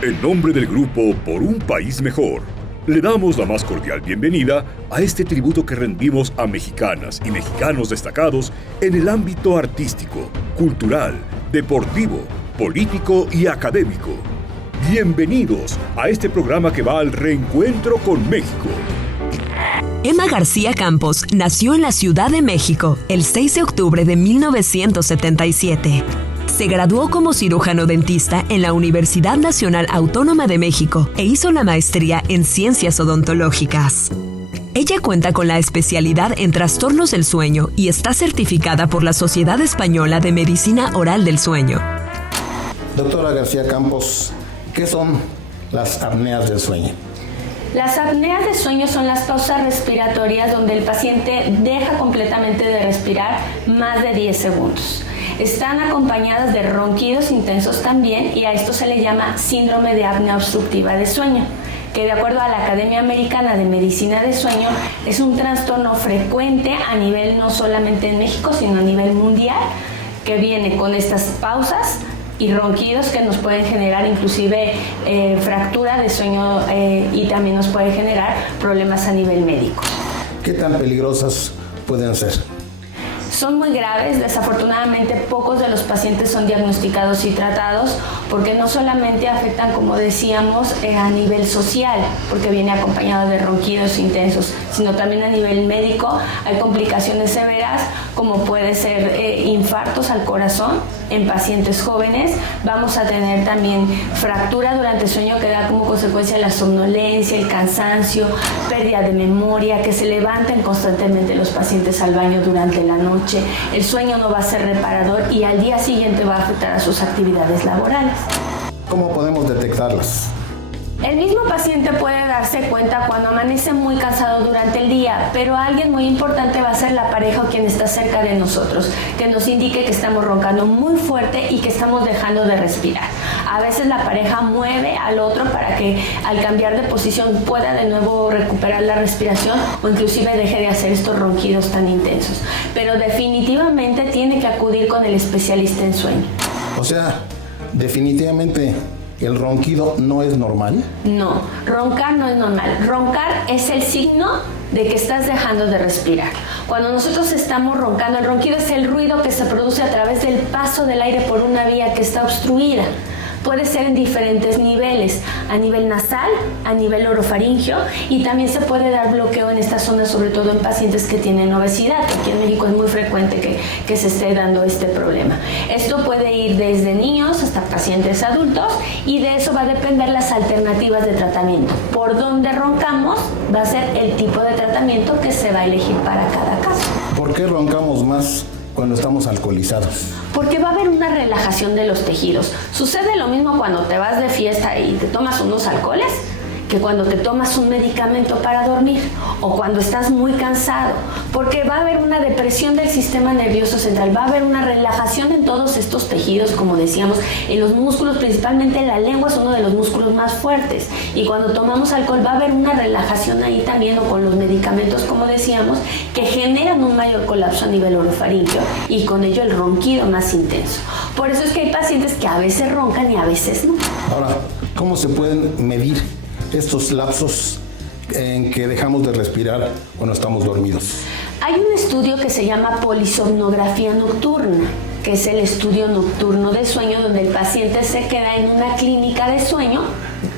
En nombre del grupo Por un País Mejor, le damos la más cordial bienvenida a este tributo que rendimos a mexicanas y mexicanos destacados en el ámbito artístico, cultural, deportivo, político y académico. Bienvenidos a este programa que va al reencuentro con México. Emma García Campos nació en la Ciudad de México el 6 de octubre de 1977. Se graduó como cirujano dentista en la Universidad Nacional Autónoma de México e hizo la maestría en Ciencias Odontológicas. Ella cuenta con la especialidad en trastornos del sueño y está certificada por la Sociedad Española de Medicina Oral del Sueño. Doctora García Campos, ¿qué son las apneas del sueño? Las apneas de sueño son las pausas respiratorias donde el paciente deja completamente de respirar más de 10 segundos. Están acompañadas de ronquidos intensos también y a esto se le llama síndrome de apnea obstructiva de sueño, que de acuerdo a la Academia Americana de Medicina de Sueño es un trastorno frecuente a nivel no solamente en México sino a nivel mundial, que viene con estas pausas y ronquidos que nos pueden generar inclusive fractura de sueño y también nos puede generar problemas a nivel médico. ¿Qué tan peligrosas pueden ser? Son muy graves, desafortunadamente pocos de los pacientes son diagnosticados y tratados porque no solamente afectan, como decíamos, a nivel social, porque viene acompañado de ronquidos intensos, sino también a nivel médico. Hay complicaciones severas como puede ser infartos al corazón en pacientes jóvenes. Vamos a tener también fractura durante el sueño que da como consecuencia la somnolencia, el cansancio, pérdida de memoria, que se levanten constantemente los pacientes al baño durante la noche. El sueño no va a ser reparador y al día siguiente va a afectar a sus actividades laborales. ¿Cómo podemos detectarlas? El mismo paciente puede darse cuenta cuando amanece muy cansado durante el día, pero alguien muy importante va a ser la pareja o quien está cerca de nosotros, que nos indique que estamos roncando muy fuerte y que estamos dejando de respirar. A veces la pareja mueve al otro para que al cambiar de posición pueda de nuevo recuperar la respiración o inclusive deje de hacer estos ronquidos tan intensos. Pero definitivamente tiene que acudir con el especialista en sueño. O sea, definitivamente ¿el ronquido no es normal? No, roncar no es normal. Roncar es el signo de que estás dejando de respirar. Cuando nosotros estamos roncando, el ronquido es el ruido que se produce a través del paso del aire por una vía que está obstruida. Puede ser en diferentes niveles, a nivel nasal, a nivel orofaringeo y también se puede dar bloqueo en esta zona, sobre todo en pacientes que tienen obesidad. Aquí en México es muy frecuente que se esté dando este problema. Esto puede ir desde niños hasta pacientes adultos y de eso va a depender las alternativas de tratamiento. Por donde roncamos va a ser el tipo de tratamiento que se va a elegir para cada caso. ¿Por qué roncamos más cuando estamos alcoholizados? Porque va a haber una relajación de los tejidos. Sucede lo mismo cuando te vas de fiesta y te tomas unos alcoholes que cuando te tomas un medicamento para dormir o cuando estás muy cansado, porque va a haber una depresión del sistema nervioso central, va a haber una relajación en todos estos tejidos, como decíamos, en los músculos, principalmente la lengua es uno de los músculos más fuertes y cuando tomamos alcohol va a haber una relajación ahí también o con los medicamentos, como decíamos, que generan un mayor colapso a nivel orofaringeo y con ello el ronquido más intenso. Por eso es que hay pacientes que a veces roncan y a veces no. Ahora, ¿cómo se pueden medir estos lapsos en que dejamos de respirar cuando estamos dormidos? Hay un estudio que se llama polisomnografía nocturna, que es el estudio nocturno de sueño, donde el paciente se queda en una clínica de sueño.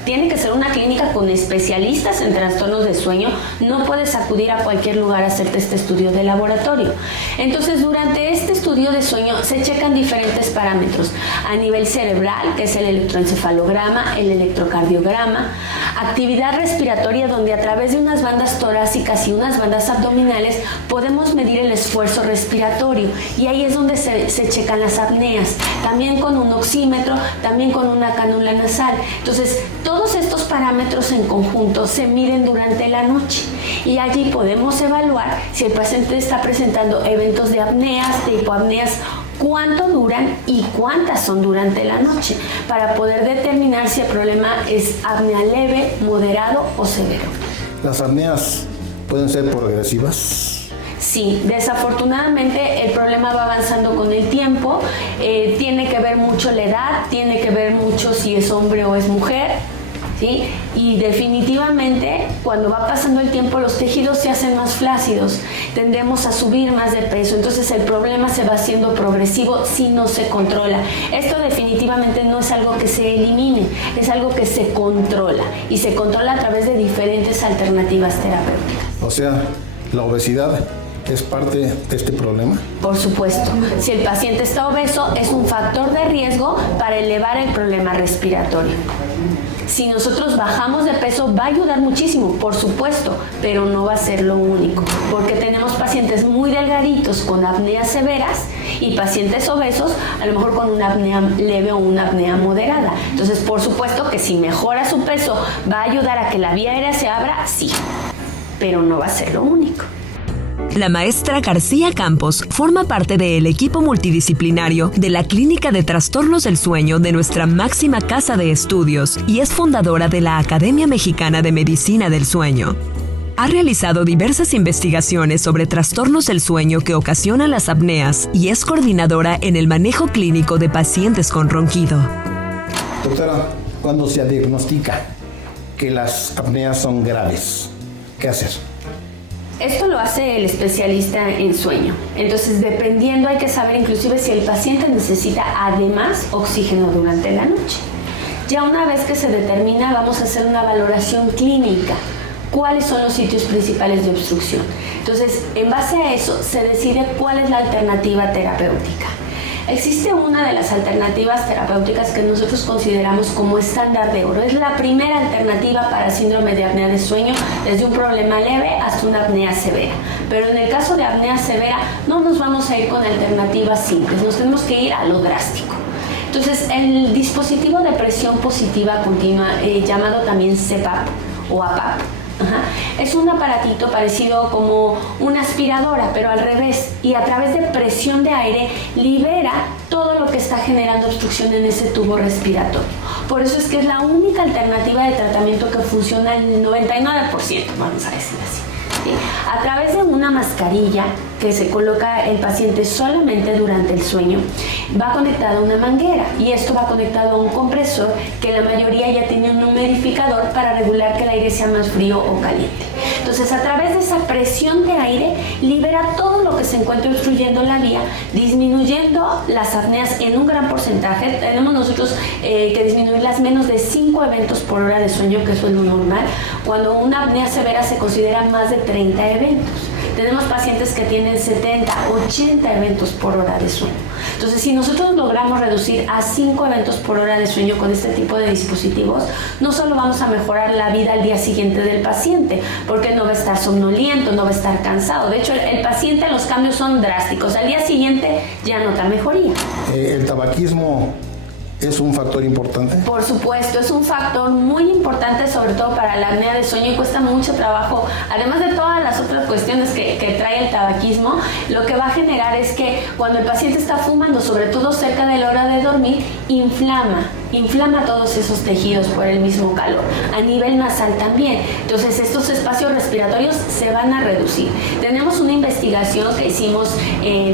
Tiene que ser una clínica con especialistas en trastornos de sueño. No puedes acudir a cualquier lugar a hacerte este estudio de laboratorio. Entonces, durante este estudio de sueño se checan diferentes parámetros a nivel cerebral, que es el electroencefalograma, el electrocardiograma, actividad respiratoria, donde a través de unas bandas torácicas y unas bandas abdominales podemos medir el esfuerzo respiratorio y ahí es donde se checan las apneas, también con un oxímetro, también con una cánula nasal. Entonces, todos estos parámetros en conjunto se miden durante la noche y allí podemos evaluar si el paciente está presentando eventos de apneas, de hipoapneas, cuánto duran y cuántas son durante la noche, para poder determinar si el problema es apnea leve, moderado o severo. ¿Las apneas pueden ser progresivas? Sí, desafortunadamente el problema va avanzando con el tiempo, tiene que ver mucho la edad, tiene que ver mucho si es hombre o es mujer, ¿sí? Y definitivamente cuando va pasando el tiempo los tejidos se hacen más flácidos, tendemos a subir más de peso, entonces el problema se va haciendo progresivo si no se controla. Esto definitivamente no es algo que se elimine, es algo que se controla y se controla a través de diferentes alternativas terapéuticas. O sea, la obesidad ¿es parte de este problema? Por supuesto. Si el paciente está obeso, es un factor de riesgo para elevar el problema respiratorio. Si nosotros bajamos de peso, va a ayudar muchísimo, por supuesto, pero no va a ser lo único, porque tenemos pacientes muy delgaditos con apneas severas y pacientes obesos, a lo mejor con una apnea leve o una apnea moderada. Entonces, por supuesto que si mejora su peso, va a ayudar a que la vía aérea se abra, sí, pero no va a ser lo único. La maestra García Campos forma parte del equipo multidisciplinario de la Clínica de Trastornos del Sueño de nuestra máxima casa de estudios y es fundadora de la Academia Mexicana de Medicina del Sueño. Ha realizado diversas investigaciones sobre trastornos del sueño que ocasionan las apneas y es coordinadora en el manejo clínico de pacientes con ronquido. Doctora, cuando se diagnostica que las apneas son graves, ¿qué hacer? Esto lo hace el especialista en sueño. Entonces, dependiendo, hay que saber inclusive si el paciente necesita además oxígeno durante la noche. Ya una vez que se determina, vamos a hacer una valoración clínica. ¿Cuáles son los sitios principales de obstrucción? Entonces, en base a eso, se decide cuál es la alternativa terapéutica. Existe una de las alternativas terapéuticas que nosotros consideramos como estándar de oro. Es la primera alternativa para el síndrome de apnea de sueño, desde un problema leve hasta una apnea severa. Pero en el caso de apnea severa, no nos vamos a ir con alternativas simples, nos tenemos que ir a lo drástico. Entonces, el dispositivo de presión positiva continua, llamado también CPAP o APAP, es un aparatito parecido como una aspiradora, pero al revés, y a través de presión de aire libera todo lo que está generando obstrucción en ese tubo respiratorio. Por eso es que es la única alternativa de tratamiento que funciona el 99%, vamos a decir así. ¿Sí? A través de una mascarilla que se coloca el paciente solamente durante el sueño, va conectado a una manguera y esto va conectado a un compresor que la mayoría ya tiene un humidificador para regular que el aire sea más frío o caliente. Entonces, a través de esa presión de aire, libera todo lo que se encuentra obstruyendo la vía, disminuyendo las apneas en un gran porcentaje. Tenemos nosotros que disminuirlas menos de 5 eventos por hora de sueño, que eso es lo normal. Cuando una apnea severa se considera más de 30 eventos. Tenemos pacientes que tienen 70, 80 eventos por hora de sueño. Entonces, si nosotros logramos reducir a 5 eventos por hora de sueño con este tipo de dispositivos, no solo vamos a mejorar la vida al día siguiente del paciente, porque no va a estar somnoliento, no va a estar cansado. De hecho, el paciente, los cambios son drásticos. Al día siguiente ya nota mejoría. ¿El tabaquismo es un factor importante? Por supuesto, es un factor muy importante, sobre todo para la apnea de sueño, y cuesta mucho trabajo. Además de todas las otras cuestiones que trae el tabaquismo, lo que va a generar es que cuando el paciente está fumando, sobre todo cerca de la hora de dormir, inflama todos esos tejidos por el mismo calor, a nivel nasal también. Entonces, estos espacios respiratorios se van a reducir. Tenemos una investigación que hicimos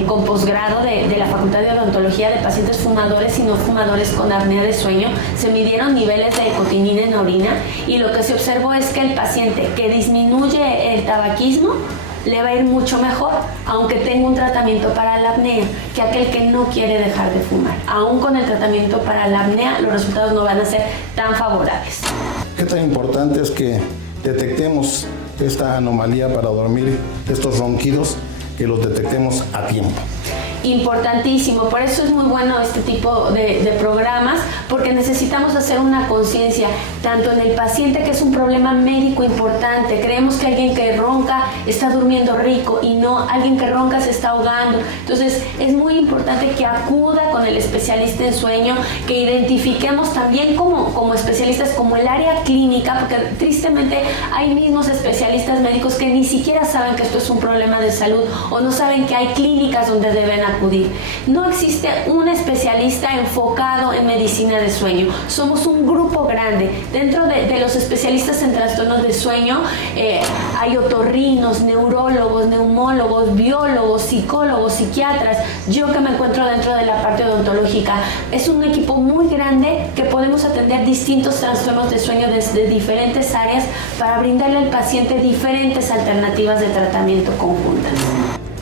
con posgrado de la Facultad de Odontología de pacientes fumadores y no fumadores con apnea de sueño. Se midieron niveles de nicotinina en la orina y lo que se observó es que el paciente que disminuye el tabaquismo le va a ir mucho mejor, aunque tenga un tratamiento para la apnea, que aquel que no quiere dejar de fumar. Aún con el tratamiento para la apnea, los resultados no van a ser tan favorables. ¿Qué tan importante es que detectemos esta anomalía para dormir, estos ronquidos, que los detectemos a tiempo? Importantísimo, por eso es muy bueno este tipo de programas, porque necesitamos hacer una conciencia tanto en el paciente, que es un problema médico importante. Creemos que alguien que ronca está durmiendo rico y no, alguien que ronca se está ahogando. Entonces es muy importante que acuda con el especialista en sueño, que identifiquemos también como especialistas, como el área clínica, porque tristemente hay mismos especialistas médicos que ni siquiera saben que esto es un problema de salud o no saben que hay clínicas donde deben acudir. acudir. No existe un especialista enfocado en medicina de sueño. Somos un grupo grande. Dentro de los especialistas en trastornos de sueño hay otorrinos, neurólogos, neumólogos, biólogos, psicólogos, psiquiatras. Yo que me encuentro dentro de la parte odontológica. Es un equipo muy grande que podemos atender distintos trastornos de sueño desde diferentes áreas para brindarle al paciente diferentes alternativas de tratamiento conjuntas.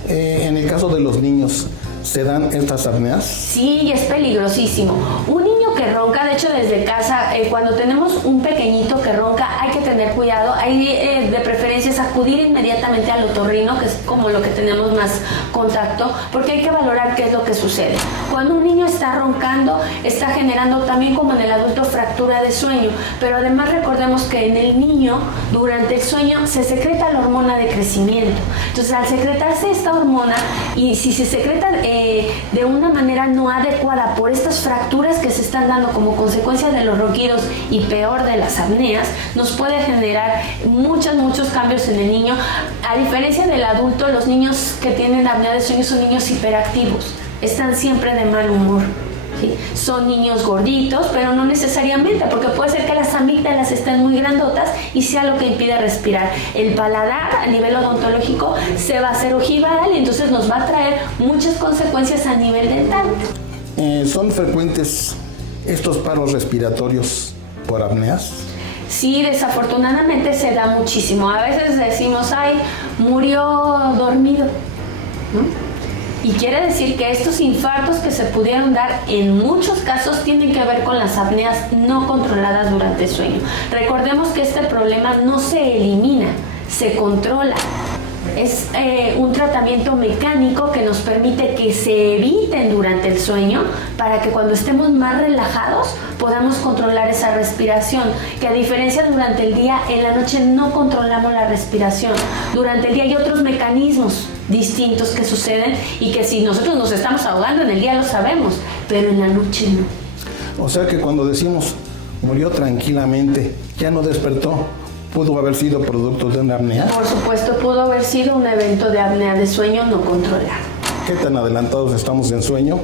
En el caso de los niños, ¿se dan estas apneas? Sí, es peligrosísimo. Un niño que ronca, de hecho desde casa, cuando tenemos un pequeñito que ronca, hay que tener cuidado. Hay de preferencia es acudir inmediatamente al otorrino, que es como lo que tenemos más contacto, porque hay que valorar qué es lo que sucede. Cuando un niño está roncando, está generando también, como en el adulto, fractura de sueño, pero además recordemos que en el niño, durante el sueño, se secreta la hormona de crecimiento. Entonces, al secretarse esta hormona, y si se secreta de una manera no adecuada por estas fracturas que se están dando como consecuencia de los ronquidos y peor de las apneas, nos puede generar muchos cambios en el niño. A diferencia del adulto, los niños que tienen apnea de sueño son niños hiperactivos, están siempre de mal humor. ¿Sí? Son niños gorditos, pero no necesariamente, porque puede ser que las amígdalas estén muy grandotas y sea lo que impide respirar. El paladar a nivel odontológico se va a hacer ojival y entonces nos va a traer muchas consecuencias a nivel dental. ¿Son frecuentes estos paros respiratorios por apneas? Sí, desafortunadamente se da muchísimo. A veces decimos, ay, murió dormido, ¿no? Y quiere decir que estos infartos que se pudieron dar en muchos casos tienen que ver con las apneas no controladas durante el sueño. Recordemos que este problema no se elimina, se controla. Es un tratamiento mecánico que nos permite que se eviten durante el sueño para que cuando estemos más relajados podamos controlar esa respiración, que a diferencia durante el día, en la noche no controlamos la respiración. Durante el día hay otros mecanismos distintos que suceden y que si nosotros nos estamos ahogando en el día lo sabemos, pero en la noche no. O sea que cuando decimos murió tranquilamente, ya no despertó, ¿pudo haber sido producto de una apnea? Por supuesto, pudo haber sido un evento de apnea de sueño no controlado. ¿Qué tan adelantados estamos en sueño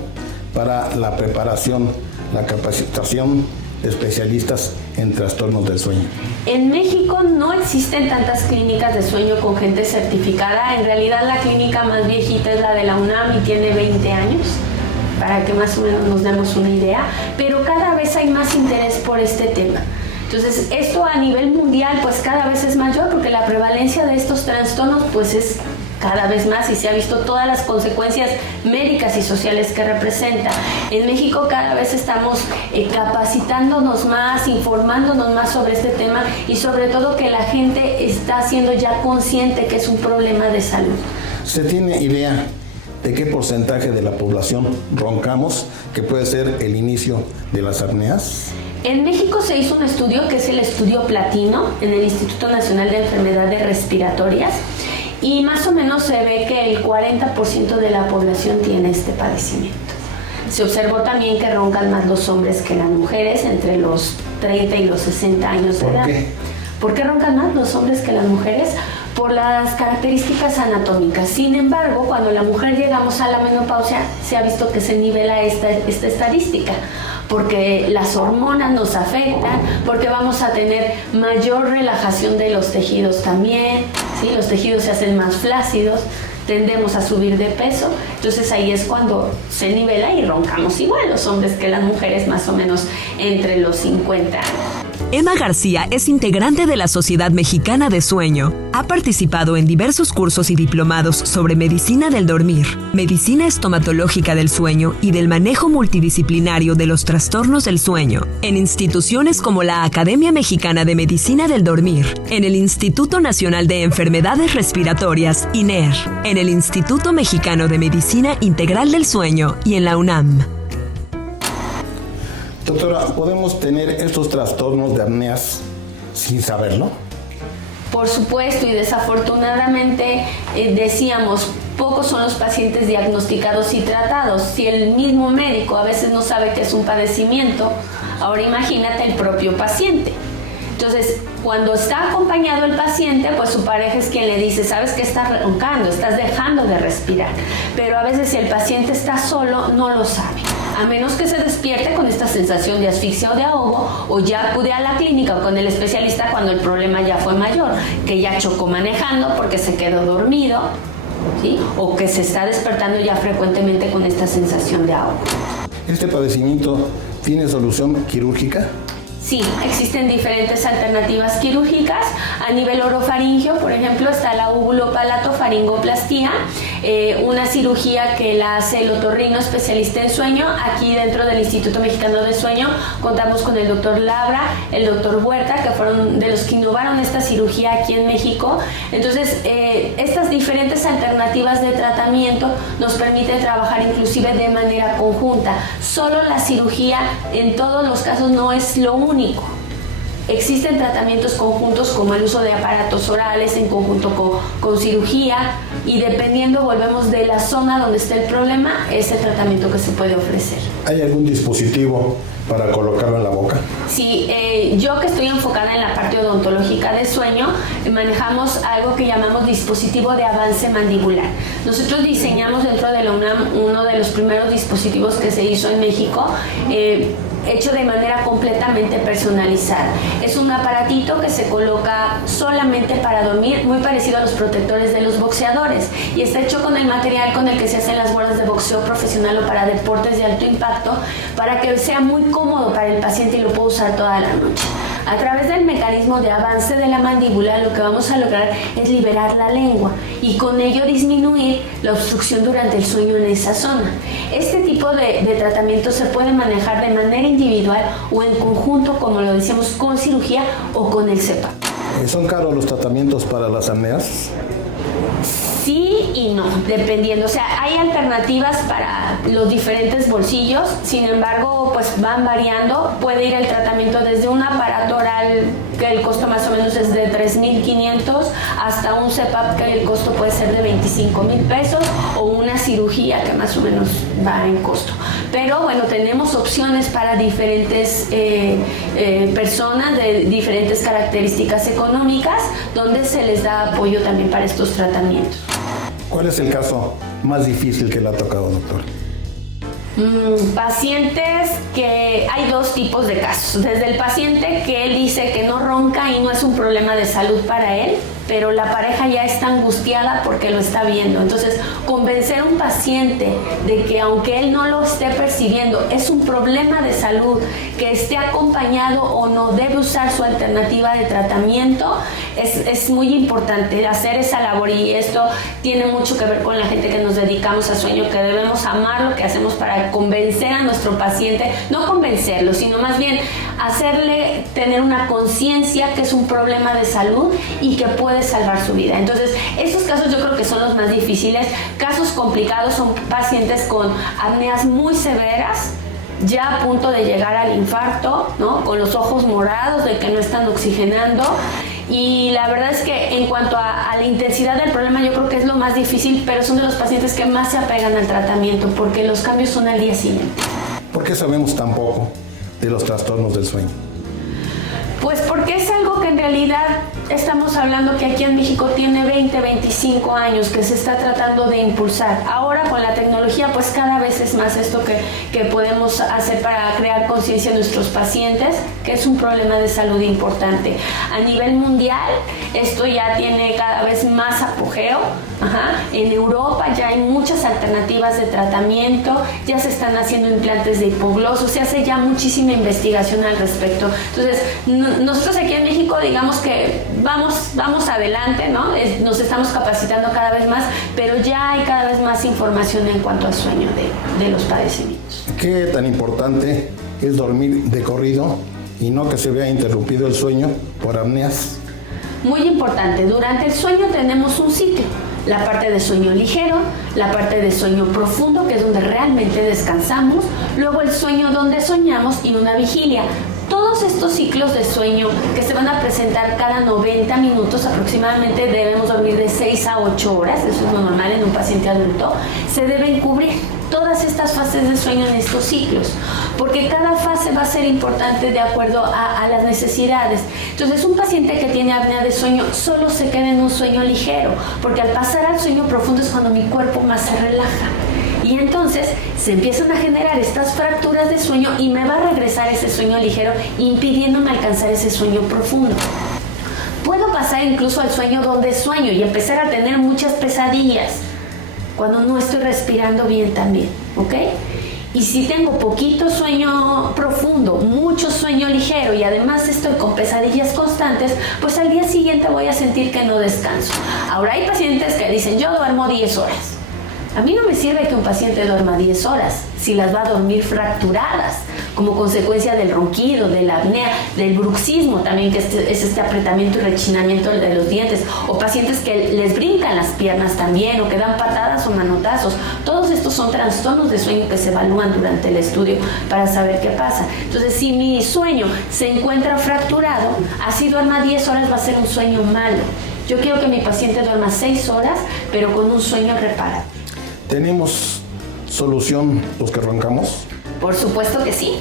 para la preparación, la capacitación de especialistas en trastornos del sueño? En México no existen tantas clínicas de sueño con gente certificada. En realidad la clínica más viejita es la de la UNAM y tiene 20 años, para que más o menos nos demos una idea, pero cada vez hay más interés por este tema. Entonces, esto a nivel mundial pues cada vez es mayor porque la prevalencia de estos trastornos pues es cada vez más y se ha visto todas las consecuencias médicas y sociales que representa. En México cada vez estamos capacitándonos más, informándonos más sobre este tema y sobre todo que la gente está siendo ya consciente que es un problema de salud. ¿Se tiene idea de qué porcentaje de la población roncamos, que puede ser el inicio de las apneas? En México se hizo un estudio que es el estudio Platino en el Instituto Nacional de Enfermedades Respiratorias y más o menos se ve que el 40% de la población tiene este padecimiento. Se observó también que roncan más los hombres que las mujeres entre los 30 y los 60 años de edad. ¿Por qué? ¿Por qué roncan más los hombres que las mujeres? Por las características anatómicas. Sin embargo, cuando la mujer llegamos a la menopausia, se ha visto que se nivela esta estadística, porque las hormonas nos afectan, porque vamos a tener mayor relajación de los tejidos también, ¿sí? Los tejidos se hacen más flácidos, tendemos a subir de peso, entonces ahí es cuando se nivela y roncamos igual los hombres que las mujeres, más o menos entre los 50 años. Emma García es integrante de la Sociedad Mexicana de Sueño. Ha participado en diversos cursos y diplomados sobre medicina del dormir, medicina estomatológica del sueño y del manejo multidisciplinario de los trastornos del sueño, en instituciones como la Academia Mexicana de Medicina del Dormir, en el Instituto Nacional de Enfermedades Respiratorias, INER, en el Instituto Mexicano de Medicina Integral del Sueño y en la UNAM. Doctora, ¿podemos tener estos trastornos de apneas sin saberlo? Por supuesto, y desafortunadamente decíamos, pocos son los pacientes diagnosticados y tratados. Si el mismo médico a veces no sabe que es un padecimiento, ahora imagínate el propio paciente. Entonces, cuando está acompañado el paciente, pues su pareja es quien le dice, sabes que estás roncando, estás dejando de respirar. Pero a veces si el paciente está solo, no lo sabe. A menos que se despierte con esta sensación de asfixia o de ahogo, o ya acude a la clínica o con el especialista cuando el problema ya fue mayor, que ya chocó manejando porque se quedó dormido, ¿sí? O que se está despertando ya frecuentemente con esta sensación de ahogo. ¿Este padecimiento tiene solución quirúrgica? Sí, existen diferentes alternativas quirúrgicas. A nivel orofaringio, por ejemplo, está la ubulopalatofaringoplastía, una cirugía que la hace el otorrino especialista en sueño. Aquí dentro del Instituto Mexicano de Sueño contamos con el doctor Labra, el doctor Huerta, que fueron de los que innovaron esta cirugía aquí en México. Entonces, estas diferentes alternativas de tratamiento nos permiten trabajar inclusive de manera conjunta. Solo la cirugía en todos los casos no es lo único. Existen tratamientos conjuntos como el uso de aparatos orales en conjunto con cirugía, y dependiendo, volvemos, de la zona donde está el problema, es el tratamiento que se puede ofrecer. ¿Hay algún dispositivo para colocarlo en la boca? Sí, yo que estoy enfocada en la parte odontológica de sueño, manejamos algo que llamamos dispositivo de avance mandibular. Nosotros diseñamos dentro de la UNAM uno de los primeros dispositivos que se hizo en México, hecho de manera completamente personalizada. Es un aparatito que se coloca solamente para dormir, muy parecido a los protectores de los boxeadores, y está hecho con el material con el que se hacen las guardas de boxeo profesional o para deportes de alto impacto, para que sea muy cómodo para el paciente y lo pueda usar toda la noche. A través del mecanismo de avance de la mandíbula, lo que vamos a lograr es liberar la lengua y con ello disminuir la obstrucción durante el sueño en esa zona. Este tipo de tratamiento se puede manejar de manera individual o en conjunto, como lo decíamos, con cirugía o con el CEPAP. ¿Son caros los tratamientos para las apneas? Sí y no, dependiendo. O sea, hay alternativas para los diferentes bolsillos, sin embargo, pues van variando. Puede ir el tratamiento desde un aparato oral, que el costo más o menos es de 3,500, hasta un CEPAP, que el costo puede ser de 25,000 pesos, o una cirugía que más o menos va en costo. Pero bueno, tenemos opciones para diferentes personas de diferentes características económicas, donde se les da apoyo también para estos tratamientos. ¿Cuál es el caso más difícil que le ha tocado, doctor? Pacientes que hay dos tipos de casos. Desde el paciente que él dice que no ronca y no es un problema de salud para él, pero la pareja ya está angustiada porque lo está viendo. Entonces, convencer a un paciente de que aunque él no lo esté percibiendo, es un problema de salud, que esté acompañado o no, debe usar su alternativa de tratamiento, es muy importante hacer esa labor, y esto tiene mucho que ver con la gente que nos dedicamos a sueño, que debemos amar lo que hacemos para convencer a nuestro paciente, no convencerlo, sino más bien hacerle tener una conciencia que es un problema de salud y que puede salvar su vida. Entonces, estos casos yo creo que son los más difíciles. Casos complicados son pacientes con apneas muy severas, ya a punto de llegar al infarto, ¿no? Con los ojos morados de que no están oxigenando. Y la verdad es que en cuanto a la intensidad del problema, yo creo que es lo más difícil, pero son de los pacientes que más se apegan al tratamiento, porque los cambios son al día siguiente. ¿Por qué sabemos tan poco de los trastornos del sueño? Pues porque es algo que en realidad estamos hablando que aquí en México tiene 20, 25 años que se está tratando de impulsar. Ahora con la tecnología pues cada vez es más esto que podemos hacer para crear conciencia en nuestros pacientes, que es un problema de salud importante. A nivel mundial esto ya tiene cada vez más apogeo. En Europa ya hay muchas alternativas de tratamiento, ya se están haciendo implantes de hipogloso, se hace ya muchísima investigación al respecto. Entonces, nosotros aquí en México digamos que vamos adelante, ¿no? Nos estamos capacitando cada vez más, pero ya hay cada vez más información en cuanto al sueño de los padecimientos. ¿Qué tan importante es dormir de corrido y no que se vea interrumpido el sueño por apneas? Muy importante, durante el sueño tenemos un ciclo. La parte de sueño ligero, la parte de sueño profundo, que es donde realmente descansamos, luego el sueño donde soñamos y una vigilia. Todos estos ciclos de sueño que se van a presentar cada 90 minutos aproximadamente, debemos dormir de 6 a 8 horas, eso es lo normal en un paciente adulto, se deben cubrir todas estas fases de sueño en estos ciclos. porque cada fase va a ser importante de acuerdo a las necesidades. Entonces, un paciente que tiene apnea de sueño solo se queda en un sueño ligero, porque al pasar al sueño profundo es cuando mi cuerpo más se relaja. Y entonces se empiezan a generar estas fracturas de sueño y me va a regresar ese sueño ligero, impidiéndome alcanzar ese sueño profundo. Puedo pasar incluso al sueño donde sueño y empezar a tener muchas pesadillas cuando no estoy respirando bien también, ¿ok? Y si tengo poquito sueño profundo, mucho sueño ligero y además estoy con pesadillas constantes, pues al día siguiente voy a sentir que no descanso. Ahora hay pacientes que dicen, yo duermo 10 horas. A mí no me sirve que un paciente duerma 10 horas si las va a dormir fracturadas como consecuencia del ronquido, de la apnea, del bruxismo también, que es este apretamiento y rechinamiento de los dientes, o pacientes que les brincan las piernas también, o que dan patadas o manotazos. Todos estos son trastornos de sueño que se evalúan durante el estudio para saber qué pasa. Entonces, si mi sueño se encuentra fracturado, así duerma 10 horas va a ser un sueño malo. Yo quiero que mi paciente duerma 6 horas, pero con un sueño reparado. ¿Tenemos solución los que roncamos? Por supuesto que sí.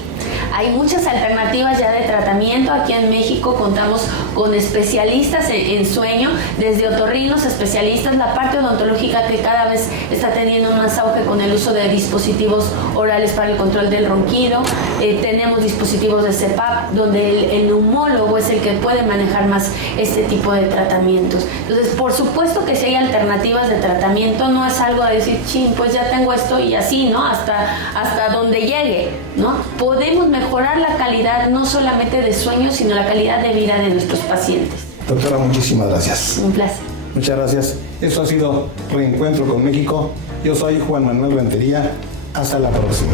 Hay muchas alternativas ya de tratamiento. Aquí en México contamos con especialistas en sueño, desde otorrinos, especialistas, la parte odontológica que cada vez está teniendo más auge con el uso de dispositivos orales para el control del ronquido. Tenemos dispositivos de CPAP, donde el neumólogo es el que puede manejar más este tipo de tratamientos. Entonces, por supuesto que si hay alternativas de tratamiento, no es algo de decir, chin, pues ya tengo esto y así, ¿no? Hasta donde llegue, ¿no? Podemos mejorar la calidad no solamente de sueño, sino la calidad de vida de nuestros pacientes. Doctora, muchísimas gracias. Un placer. Muchas gracias. Esto ha sido Reencuentro con México. Yo soy Juan Manuel Rentería. Hasta la próxima.